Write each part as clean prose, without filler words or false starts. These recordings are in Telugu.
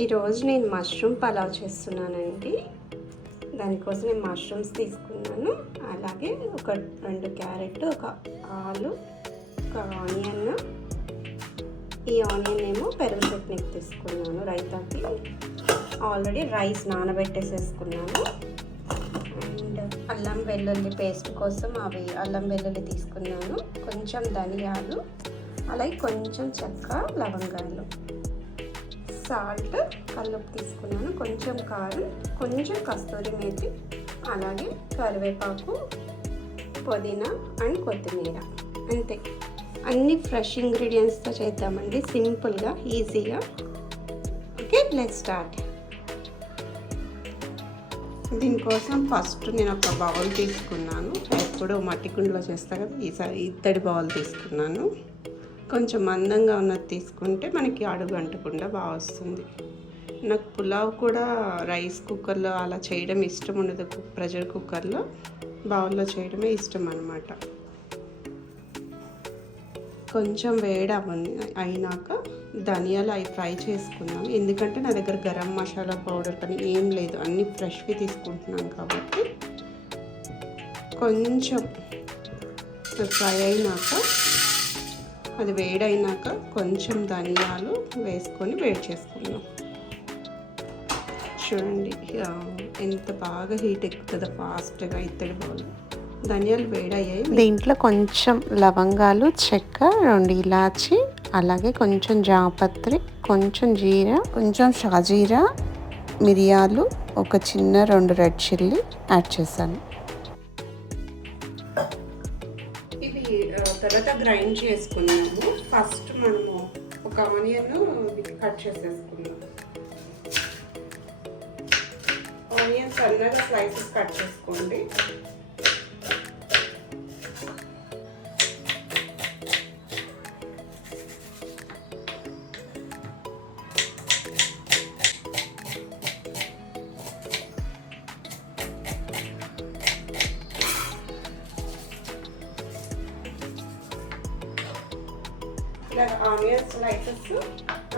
ఈరోజు నేను మష్రూమ్ పలావ్ చేస్తున్నానండి. దానికోసం నేను మష్రూమ్స్ తీసుకున్నాను, అలాగే ఒక 2 క్యారెట్, ఒక ఆలు, ఒక ఆనియన్. ఈ ఆనియన్ ఏమో పెరుగు చట్నీకి తీసుకున్నాను. రైతాకి ఆల్రెడీ రైస్ నానబెట్టేసేసుకున్నాను. అండ్ అల్లం వెల్లుల్లి పేస్ట్ కోసం అల్లం వెల్లుల్లి తీసుకున్నాను. కొంచెం ధనియాలు, అలాగే కొంచెం చెక్క, లవంగాలు, సాల్ట్, కల్లుప్పు తీసుకున్నాను, కొంచెం కారం, కొంచెం కస్తూరి మేతి, అలాగే కరివేపాకు, పుదీనా అండ్ కొత్తిమీర. అంతే, అన్ని ఫ్రెష్ ఇంగ్రీడియంట్స్తో చేద్దామండి, సింపుల్గా, ఈజీగా. Okay, let's start. దీనికోసం ఫస్ట్ నేను ఒక బౌల్ తీసుకున్నాను. ఎప్పుడు మట్టి కుండలో చేస్తా కదా, ఈసారి ఇత్తడి బౌల్ తీసుకున్నాను. కొంచెం మందంగా ఉన్నది తీసుకుంటే మనకి అడుగు అంటకుండా బాగా వస్తుంది. నాకు పులావ్ కూడా రైస్ కుక్కర్లో అలా చేయడం ఇష్టం ఉండదు, ప్రెషర్ కుక్కర్లో బౌల్లో చేయడమే ఇష్టం అన్నమాట. కొంచెం వేడి అయినాక ధనియాలు అవి ఫ్రై చేసుకుందాం. ఎందుకంటే నా దగ్గర గరం మసాలా పౌడర్ కానీ ఏం లేదు, అన్నీ ఫ్రెష్వి తీసుకుంటున్నాను కాబట్టి. కొంచెం ఫ్రై అయినాక, అది వేడైనాక కొంచెం ధనియాలు వేసుకొని వేడి చేసుకుందాం. చూడండి ఎంత బాగా హీట్ ఎక్కుతుందో ఫాస్ట్గా ఇత్తడి బౌల్. ధనియాలు వేడయ్యాయి. దీంట్లో కొంచెం లవంగాలు, చెక్క, 2 ఇలాచి, అలాగే కొంచెం జాపత్రి, కొంచెం జీరా, కొంచెం షాజీరా, మిరియాలు, ఒక చిన్న 2 రెడ్ చిల్లీ యాడ్ చేశాను. ఇవి తర్వాత గ్రైండ్ చేసుకున్నాము. ఫస్ట్ మనము ఒక ఆనియన్ కట్ చేసేసుకున్నాం. ఆనియన్ సన్నగా స్లైసెస్ కట్ చేసుకోండి. ఇలా ఆనియన్ స్లైసెస్,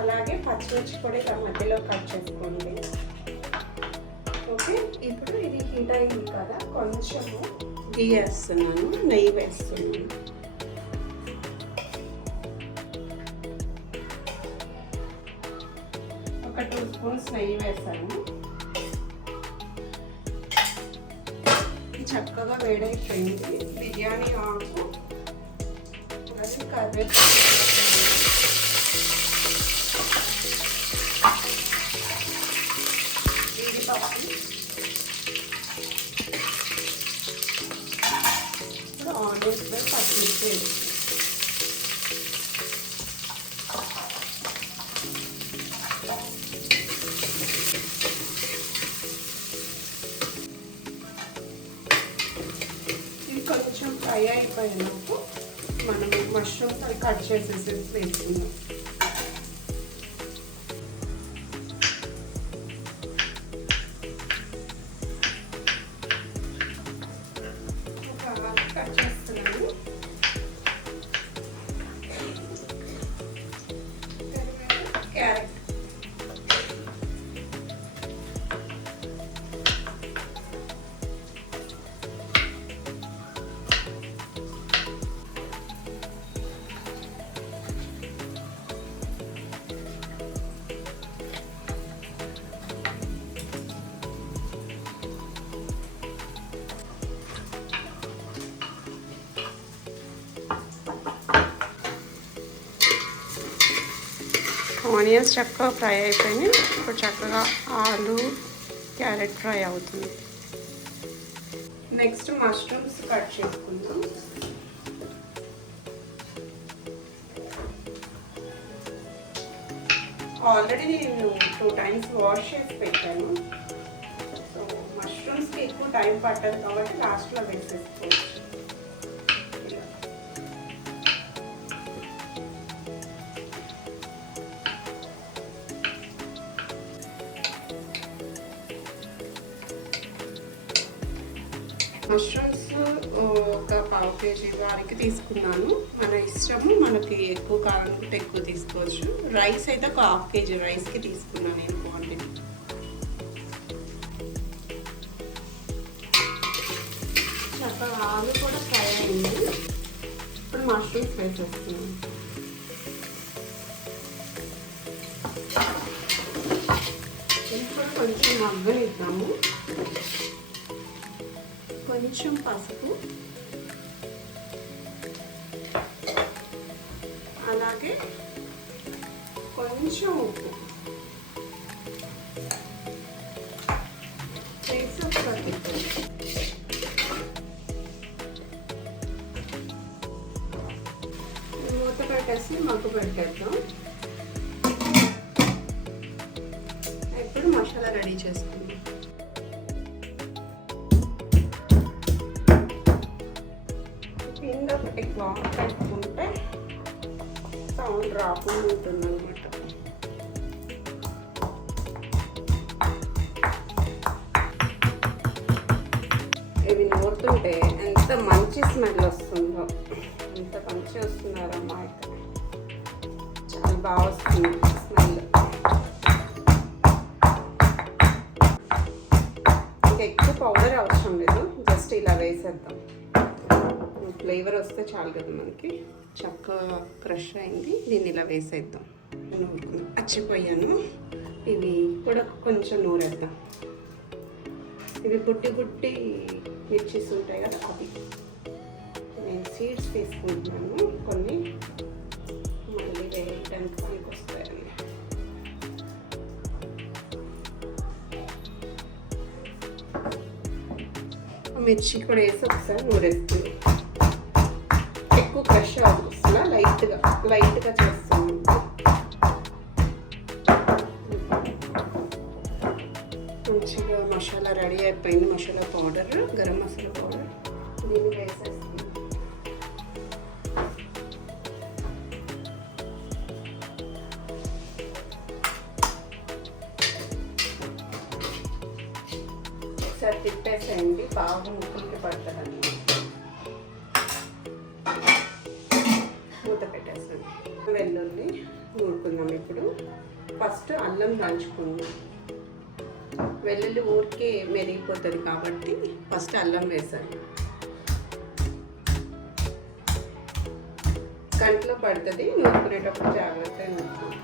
అలాగే పచ్చిమిర్చి కూడా ఇలా మధ్యలో కట్ చేసుకోండి. ఓకే, ఇప్పుడు ఇది హీట్ అయింది కదా, కొంచెము గీ వేస్తున్నాను, నెయ్యి వేస్తున్నాను. ఒక 2 స్పూన్స్ నెయ్యి వేసాను. చక్కగా వేడైపోయింది. బిర్యానీ ఆకు, కరివేపాకు, జీడిపప్పు, ఇప్పుడు ఆనియన్స్ పచ్చిమిర్చి వేసి ఇది కొంచెం ఫ్రై అయిపోయినాక మనం మష్రూమ్స్ అవి కట్ చేసేసి వేసుకుందాం. కట్ చేస్తున్నాను. క్యారెట్, ఆనియన్స్ చక్కగా ఫ్రై అయిపోయినాయి. ఇప్పుడు చక్కగా ఆలు, క్యారెట్ ఫ్రై అవుతుంది. నెక్స్ట్ మష్రూమ్స్ కట్ చేసుకుందాం. ఆల్రెడీ నేను 2 టైమ్స్ వాష్ చేసి పెట్టాను. సో మష్రూమ్స్కి ఎక్కువ టైం పట్టదు కాబట్టి లాస్ట్లో వేసేసుకోవచ్చు. మష్రూమ్స్ ఒక పావు కేజీ వారికి తీసుకున్నాను. మన ఇష్టము, మనకి ఎక్కువ కావాలనుకుంటే ఎక్కువ తీసుకోవచ్చు. రైస్ అయితే ఒక హాఫ్ కేజీ రైస్కి తీసుకున్నాను నేను క్వాంటిటీ. చక్కగా ఆలు కూడా ఫ్రై అయింది. ఇప్పుడు మష్రూమ్స్ వేసేస్తున్నాను. ఇప్పుడు కొంచెం మగ్గనిద్దాము. కొంచెం పసుపు, అలాగే కొంచెం ఉప్పు వేసి ఒకసారి మూత పెట్టేసి మగ్గు పెట్టేద్దాం. ఇప్పుడు మసాలా రెడీ చేసుకుందాం. కింద ఒకటి క్లాత్ పెట్టుకుంటే సౌండ్ రాకుండా ఉంటుంది అనమాట. ఇవి నూరుతుంటే ఎంత మంచి స్మెల్ వస్తుందో, ఎంత మంచి వస్తున్నారమ్మా. అయితే చాలా బాగా వస్తుంది స్మెల్. ఇంకా ఎక్కువ పౌడర్ అవసరం లేదు, జస్ట్ ఇలా వేసేద్దాం. ఫ్లేవర్ వస్తే చాలు కదా మనకి. చక్కగా క్రష్ అయింది. దీన్ని ఇలా వేసేద్దాం. అచ్చిపోయాను. ఇవి కూడా కొంచెం నూరేద్దాం. ఇవి బుట్టి బుట్టి మిర్చీస్ ఉంటాయి కదా, అవి నేను సీడ్స్ తీసుకుంటున్నాను. కొన్ని మళ్ళీ వేయడానికి పనికి వస్తాయండి. మిర్చి కూడా వేసి ఒకసారి నూరేస్తుంది. ఎక్కువ క్రష్ అవ్వకుండా లైట్గా చేస్తున్నాను. మంచిగా మసాలా రెడీ అయిపోయింది. మసాలా పౌడర్, గరం మసాలా పౌడర్ దీన్ని వేసేస్తాను. ఒకసారి తిప్పేసేయండి, బాగా ముక్కలకి పడుతుందండి. మూత పెట్టేస్తాను. వెల్లుల్లి నూరుకుందాం. ఇప్పుడు ఫస్ట్ అల్లం దంచుకుందాం. వెల్లుల్లి ఊరికే మెరిగిపోతుంది కాబట్టి ఫస్ట్ అల్లం వేసాను. కంట్లో పడుతుంది, నూరుకునేటప్పుడు జాగ్రత్తగా నూరుతాను.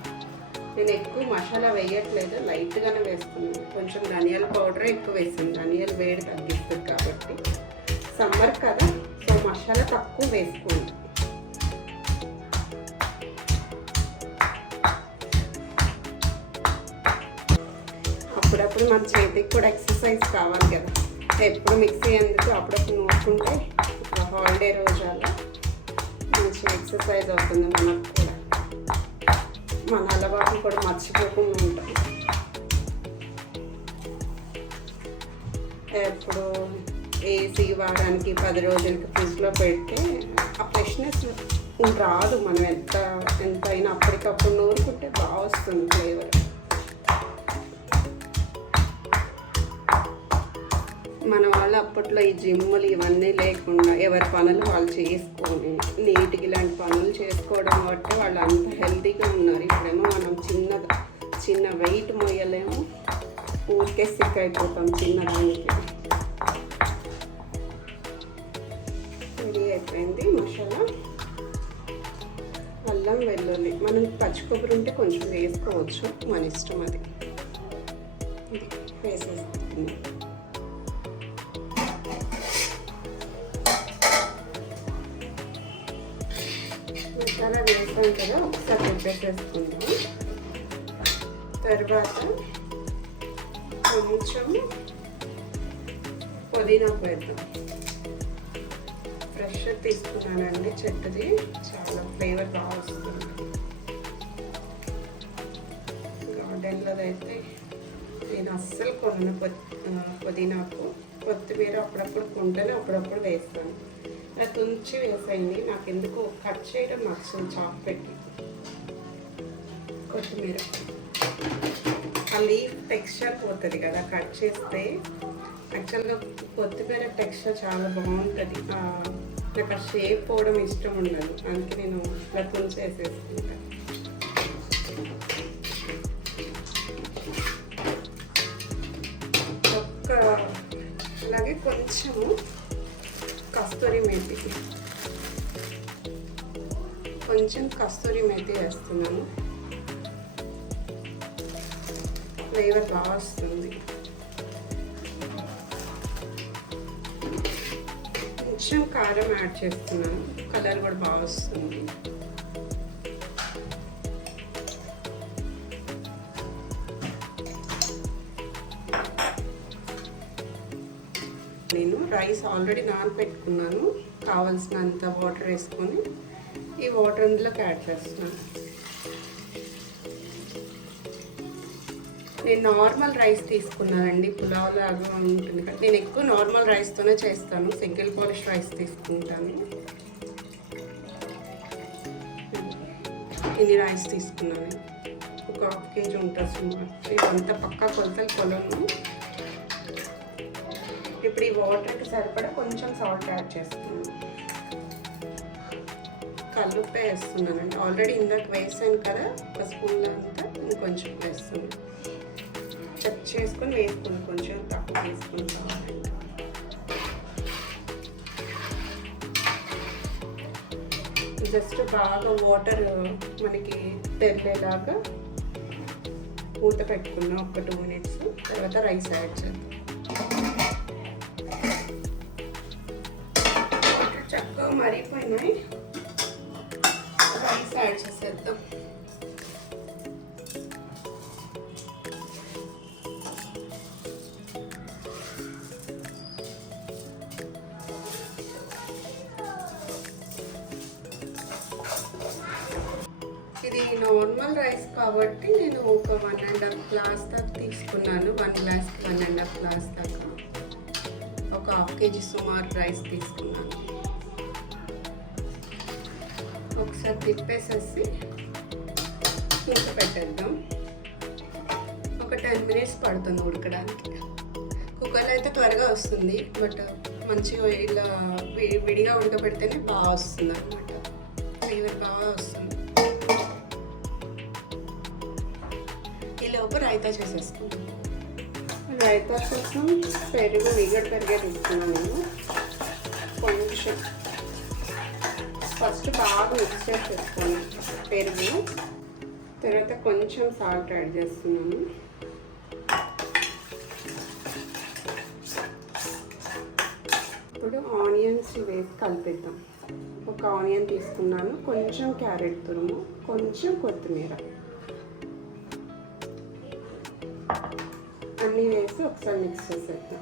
నేను ఎక్కువ మసాలా వేయట్లేదు, లైట్గానే వేస్తున్నాను. కొంచెం ధనియాల పౌడర్ ఎక్కువ వేసాను. ధనియాలు వేడి తగ్గిస్తుంది కాబట్టి. సమ్మర్ కదా, సో మసాలా తక్కువ వేసుకోండి. అప్పుడప్పుడు మన చేతికి కూడా ఎక్సర్సైజ్ కావాలి కదా. ఎప్పుడు మిక్సీ ఎందుకు, అప్పుడప్పుడు నూరుకుంటే హాలిడే రోజాల్లో మంచి ఎక్సర్సైజ్ అవుతుంది మనకు కూడా. మన అలవాట్లు కూడా మర్చిపోకుండా ఉంటాం. ఎప్పుడు వేసి వారానికి 10 రోజులకి ఫ్రిడ్జ్లో పెడితే ఆ ఫ్రెష్నెస్ రాదు. మనం ఎంతైనా అప్పటికప్పుడు నూరుకుంటే బాగా వస్తుంది ఫ్లేవర్. మన వాళ్ళు అప్పట్లో ఈ జిమ్ములు ఇవన్నీ లేకుండా ఎవరి పనులు వాళ్ళు చేసుకొని నీట్గా ఇలాంటి పనులు చేసుకోవడం బట్టి వాళ్ళు అంత హెల్తీగా ఉన్నారు. ఇప్పుడేమో మనం చిన్న వెయిట్ మోయలేము, ఊరికే సిక్ అయిపోతాం చిన్నదానికి. రెడీ అయిపోయింది మసాలా. అల్లం వెల్లుల్లి మనం పచ్చి కొబ్బరి ఉంటే కొంచెం వేసుకోవచ్చు, మన ఇష్టం. అది వేసేస్తుంది. మసాలా వేసాం కదా, ఒకసారి పెట్టేసేసుకుందాం. తర్వాత కొంచెం పుదీనా వేద్దాం. ఫ్రెష్ తీసుకున్నానండి, చెట్టుది. చాలా ఫ్లేవర్ బాగా వస్తుంది. గార్డెన్లో అయితే నేను అస్సలు కొన్న పుదీనాకు. కొత్తిమీర అప్పుడప్పుడు కొంటేనే అప్పుడప్పుడు వేస్తాను. ఇలా తుంచి వేసేయండి. నాకు ఎందుకు కట్ చేయడం నచ్చింది, చాప్ పెట్టి. కొత్తిమీర ఆ లీఫ్ టెక్స్చర్ పోతుంది కదా, కట్ చేస్తే యాక్చువల్గా కొత్తిమీర టెక్స్చర్ చాలా బాగుంటుంది. నాకు ఆ షేప్ పోవడం ఇష్టం ఉండదు, అందుకే నేను ఇలా తుంచేసేసుకుంటాను. అలాగే కొంచెము కస్తూరి మేతి వేస్తున్నాను. ఫ్లేవర్ బాగా వస్తుంది. కొంచెం కారం యాడ్ చేస్తున్నాను, కలర్ కూడా బాగా వస్తుంది. నేను రైస్ ఆల్రెడీ నానబెట్టుకున్నాను, కావాల్సినంత వాటర్ వేసుకొని ఈ వాటర్ అందులోకి యాడ్ చేస్తున్నాను. నేను నార్మల్ రైస్ తీసుకున్నానండి, పులావ్ లాగా ఉంటుంది కదా. నేను ఎక్కువ నార్మల్ రైస్తోనే చేస్తాను, సింగిల్ పాలిష్ రైస్ తీసుకుంటాను. ఇది రైస్ తీసుకున్నాను, ఒక 1/2 kg ఉంటుంది సుమారు. ఇదంతా పక్కా కొలము. ఇప్పుడు ఈ వాటర్కి సరిపడా కొంచెం సాల్ట్ యాడ్ చేస్తున్నాను. కల్లుప్పే వేస్తున్నానండి, ఆల్రెడీ ఇందాక వేసాను కదా, ఒక స్పూన్లో అంతా ఇంకొంచెం వేస్తున్నాను. చెక్ చేసుకొని వేసుకుని కొంచెం తక్కువ వేసుకుని కావాలండి. జస్ట్ బాగా వాటర్ మనకి తెల్లేలాగా మూత పెట్టుకున్నాం ఒక 2 minutes. తర్వాత రైస్ యాడ్ చేద్దాం. చక్కగా మరిగిపోయినాయి, రైస్ యాడ్ చేసేద్దాం. ఇది నార్మల్ రైస్ కాబట్టి నేను ఒక 1.5 glass దాకా తీసుకున్నాను. 1 glass 1.5 glass దాకా, ఒక 1/2 kg సుమారు రైస్ తీసుకున్నాను. ఒకసారి తిప్పేసేసి మూత పెట్టేద్దాం. ఒక 10 minutes పడుతుంది ఉడకడానికి. కుక్కర్లో అయితే త్వరగా వస్తుంది, బట్ మంచిగా ఇలా విడిగా ఉడకబెడితేనే బాగా వస్తుంది అన్నమాట, ఫ్లేవర్ బాగా వస్తుంది. ఈలోపు రైతా చేసేసుకుంటాం. రైతా కోసం పెరుగు, విగడ్ పెరిగే తీసుకున్నాను నేను. కొంచెం ఫస్ట్ బాగా మిక్స్ చేసేసుకోండి పెరుగు, తర్వాత కొంచెం సాల్ట్ యాడ్ చేస్తున్నాను. ఇప్పుడు ఆనియన్స్ వేసి కలిపేద్దాం. ఒక ఆనియన్ తీసుకున్నాను, కొంచెం క్యారెట్ తురుము, కొంచెం కొత్తిమీర అన్నీ వేసి ఒకసారి మిక్స్ చేసేద్దాం.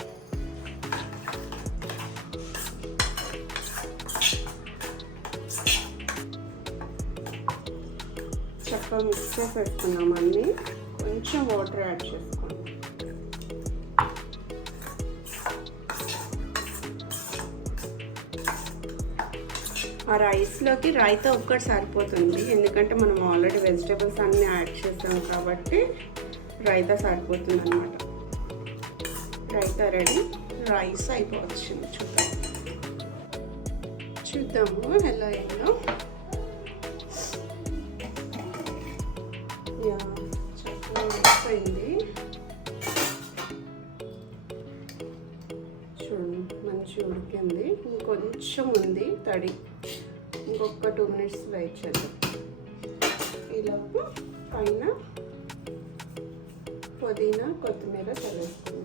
చక్కగా మిక్స్ చేసేసుకున్నాం అన్నీ. కొంచెం వాటర్ యాడ్ చేసుకోండి. ఆ రైస్లోకి రైతా ఒక్కటి సరిపోతుంది, ఎందుకంటే మనం ఆల్రెడీ వెజిటేబుల్స్ అన్నీ యాడ్ చేసాం కాబట్టి రైతా సరిపోతుంది అన్నమాట. రైతా రెడీ, రైస్ అయిపోవచ్చింది. చూద్దాము ఎలా అయిందో. చక్కగా అయిపోయింది, చూడండి మంచిగా ఉడికింది. ఇంకొంచెం ఉంది తడి, ఇంకొక 2 minutes వెయిట్ చేద్దాం. ఈలోపు పైన పుదీనా, కొత్తిమీర చల్లేస్తుంది.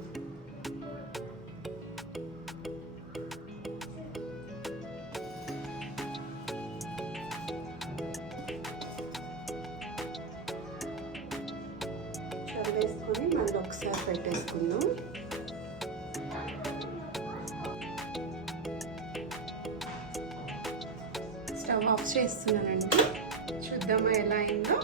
చల్లేసుకొని మళ్ళీ ఒకసారి పెట్టేసుకుందాం. స్టవ్ ఆఫ్ చేస్తున్నానండి, చూద్దామా ఎలా అయిందో.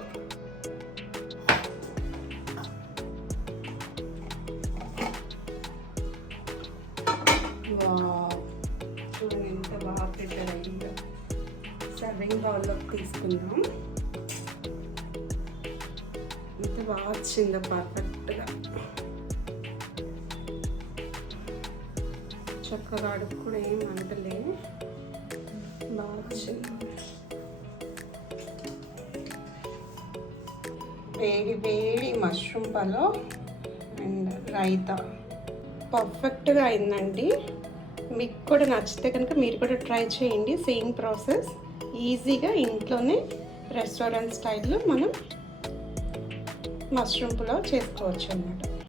చూడండి ఎంత బాగా ప్రిపేర్ అయిందో. సర్వింగ్ బౌల్లోకి తీసుకుందాం. ఎంత బాగా వచ్చిందో పర్ఫెక్ట్గా. చక్కగా అడుగు కూడా ఏం అంటలే, బాగా వచ్చింది. వేడి వేడి మష్రూమ్ పలావ్ అండ్ రైతా పర్ఫెక్ట్గా అయిందండి. మీకు కూడా నచ్చితే కనుక మీరు కూడా ట్రై చేయండి. సేమ్ ప్రాసెస్, ఈజీగా ఇంట్లోనే రెస్టారెంట్ స్టైల్లో మనం మష్రూమ్ పులావ్ చేసుకోవచ్చు అన్నమాట.